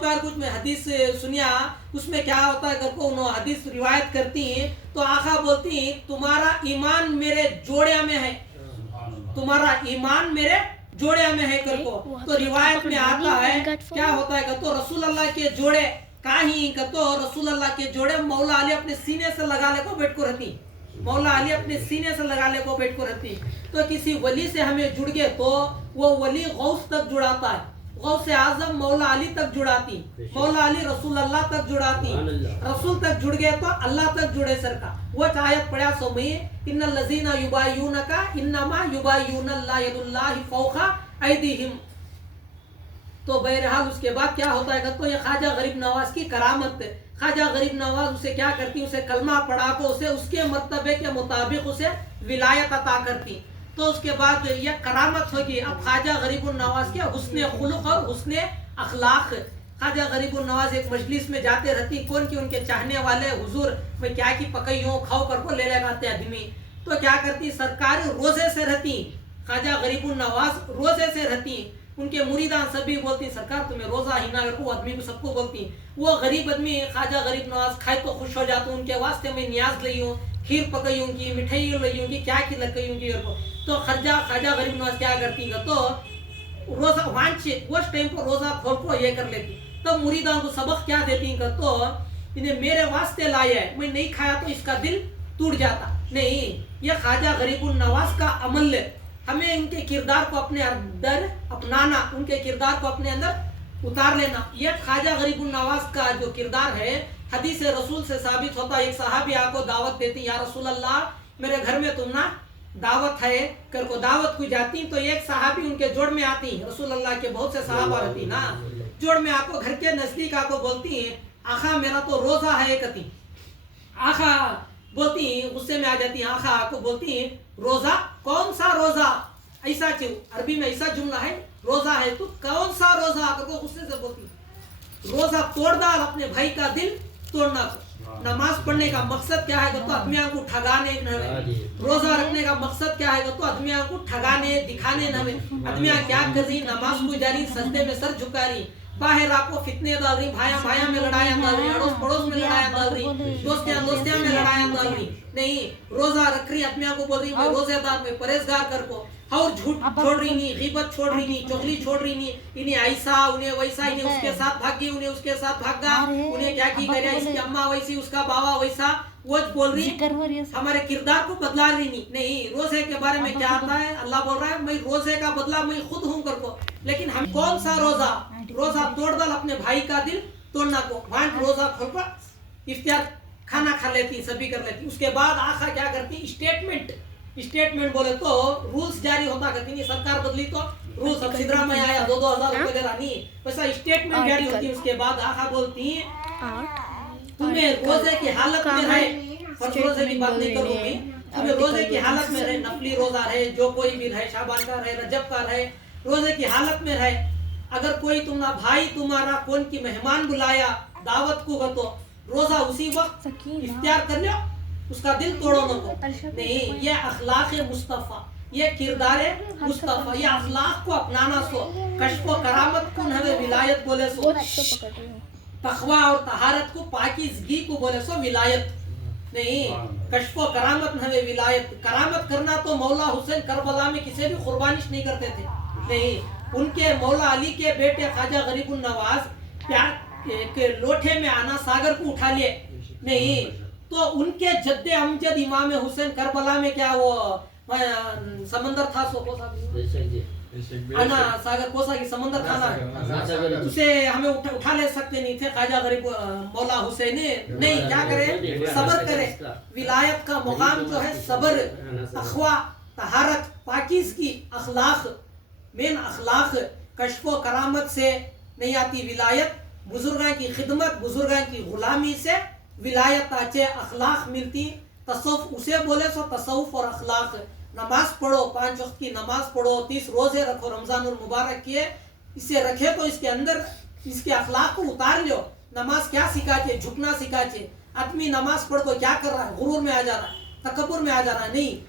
پیار کچھ میں حدیث سنیا، اس میں کیا ہوتا ہے کر کو انہوں حدیث روایت کرتی ہیں تو آقا بولتی ہیں تمہارا ایمان میرے جوڑیا میں ہے، تمہارا ایمان میرے جوڑیا میں ہے کر کو. تو روایت میں آتا ہے کیا ہوتا ہے کہ تو رسول اللہ کے جوڑے کہیں کہ تو رسول اللہ کے جوڑے مولا علی اپنے سینے سے لگا لے کو بیٹھ کو رہتی، مولا علی اپنے سینے سے لگا لے کو بیٹھ کو رہتی. تو کسی ولی سے ہمیں جڑ گئے تو وہ ولی غوث تک جڑاتا ہے، غوث اعظم مولا علی تک جڑاتی، مولا علی رسول اللہ تک جڑاتی، رسول تک جڑ گئے تو اللہ تک جڑے سر کا. وہ آیت پڑھا سو میں ان الذین یبایعونک انما یبایعون اللہ ید اللہ فوق ایدیہم. تو بہرحال اس کے بعد کیا ہوتا ہے کہ تو یہ خواجہ غریب نواز کی کرامت ہے. خواجہ غریب نواز اسے کیا کرتی، اسے کلمہ پڑھا کو اسے اس کے مرتبے کے مطابق اسے ولایت عطا کرتی. تو اس کے بعد یہ کرامت ہوگی. اب خواجہ غریب النواز کے حسن خلق اور حسن اخلاق. خواجہ غریب النواز ایک مجلس میں جاتے رہتی، کون کی ان کے چاہنے والے حضور میں کیا کی پکئی ہوں کھاؤ کر کو لے لگاتے آدمی. تو کیا کرتی، سرکار روزے سے رہتی، خواجہ غریب النواز روزے سے رہتی. ان کے مریدان سبھی بولتی سرکار تمہیں روزہ ہی نہ رکھو، آدمی کو سب کو بولتی. وہ غریب آدمی خواجہ غریب نواز کھائے تو خوش ہو جاتے. ان کے واسطے میں نیاز لئی ہوں، کھیر پکئی ہوں کی، مٹھائی لئی ہوں کی، کیا کی لگئی ہوں کی. تو خواجہ غریب نواز کیا کرتی گا تو روزہ وانچے اس ٹائم پر روزہ کھول کو یہ کر لیتی. تب مریدان کو سبق کیا دیتی گا تو انہیں میرے واسطے لایا ہے، میں نہیں کھایا تو اس کا دل ٹوٹ جاتا نہیں. یہ خواجہ غریب النواز کا عمل ہے. ہمیں ان کے کردار کو اپنے اندر اپنانا، ان کے کردار کو اپنے اندر اتار لینا. یہ خواجہ غریب النواز کا جو کردار ہے حدیث رسول سے ثابت ہوتا. ایک صحابی آپ کو دعوت دیتی، یا رسول اللہ میرے گھر میں تم نا دعوت ہے کر کو دعوت کو جاتی. تو ایک صحابی ان کے جوڑ میں آتی، رسول اللہ کے بہت سے صحابہ رہتی نا، جوڑ میں آپ کو گھر کے نزدیک آپ کو بولتی ہیں آقا میرا تو روزہ ہے کہتی. آقا بولتی ہیں غصے میں آ جاتی ہیں، آقا آپ کو بولتی ہیں روزہ کون سا روزہ، ایسا کیوں، عربی میں ایسا جملہ ہے روزہ ہے تو کون سا روزہ، آپ کو غصے سے بولتی روزہ توڑ ڈال، اپنے بھائی کا دل توڑنا. نماز پڑھنے کا مقصد کیا ہے تو آدمیاں کو ٹھگانے نہ، روزہ رکھنے کا مقصد کیا ہے تو آدمیاں کو ٹھگانے دکھانے نہ. آدمیاں کیا کر رہی، نماز کو جا رہی، سجدے میں سر جھکا رہی، باہر آپ کو فتنے ڈال رہی، بھایا میں لڑائیاں ڈال رہی، اڑوس پڑوس میں لڑائیاں ڈال رہی، دوستیاں میں لڑائیاں ڈال رہی. نہیں، روزہ رکھ رہی، آدمیاں کو بول رہی میں روزے دار، میں پرہیزگار کر کو، اور جھوٹ چھوڑ رہی نہیں، غیبت چھوڑ رہی نہیں، چغلی چھوڑ رہی نہیں. انہیں ایسا انہیں ویسا، انہیں اس کے ساتھ بھاگ گئی، انہیں اس کے ساتھ بھاگا، انہیں کیا کی کریا، اس کی اماں ویسی، اس کا بابا ویسا. وہ بول رہی ہمارے کردار کو بدلا رہی نہیں. روزے کے بارے میں کیا آتا ہے، اللہ بول رہا ہے میں روزے کا بدلہ میں خود ہوں کر کو. لیکن ہم کون سا روزہ، روزہ توڑ ڈال، اپنے بھائی کا دل توڑنا کو. وہاں روزہ کھول کر افطار کھانا کھا لیتی، سبھی کر لیتی. اس کے بعد آخا کیا کرتی، اسٹیٹمنٹ بولے تو رولز جاری ہوتا کرتی نہیں. سرکار بدلی تو رولز، اب سدرا میں آیا 2,000 روپے دے رہا نہیں، ویسا اسٹیٹمنٹ جاری ہوتی. اس کے بعد آخا بولتی تمہیں روزے کی حالت میں رہے، فرض روزے کی بات نہیں کروں گی، تمہیں روزے کی حالت میں رہے، نفلی روزہ رہے، جو کوئی بھی رہے، شعبان کا رہے، رجب کا رہے، روزے کی حالت میں رہے. اگر کوئی تمہارا بھائی تمہارا کون کی مہمان بلایا دعوت کو تو روزہ اسی وقت اختیار کر لو، اس کا دل توڑو نہ کو نہیں. یہ اخلاق مصطفیٰ، یہ کردار مصطفیٰ، یہ اخلاق کو اپنانا سو کشف و کرامت کو ہمیں ولایت بولے سو، تقوی اور طہارت کو پاکیزگی کو بولے سو ولایت نہیں. کشف و کرامت ہمیں ولایت. کرامت کرنا تو مولا حسین کربلا میں کسی بھی قربانش نہیں کرتے تھے نہیں. ان کے مولا علی کے بیٹے خواجہ غریب النواز کے لوٹے میں آنا ساگر کو اٹھا لیے نہیں. تو ان کے جد امجد امام حسین کربلا میں کیا وہ سمندر تھا، سو کو انا ساگر کوسا کی سمندر کھانا ہے، اسے ہمیں اٹھا لے سکتے نہیں تھے. خواجہ غریب مولا حسین نہیں، کیا کرے، صبر کرے. ولایت کا مقام جو ہے صبر، تقوی، طہارت، پاکیزگی، اخلاق، مین اخلاق. کشف و کرامت سے نہیں آتی ولایت، بزرگاں کی خدمت، بزرگاں کی غلامی سے ولایت آچے اخلاق ملتی. تصوف اسے بولے سو تصوف اور اخلاق. نماز پڑھو، 5 وقت کی نماز پڑھو، 30 روزے رکھو، رمضان المبارک کیے، اسے رکھے تو اس کے اندر اس کے اخلاق کو اتار لو. نماز کیا سکھاتے، جھکنا سکھاتے. آدمی نماز پڑھ کو کیا کر رہا ہے، غرور میں آ جا رہا ہے، تکبر میں آ جا رہا ہے نہیں.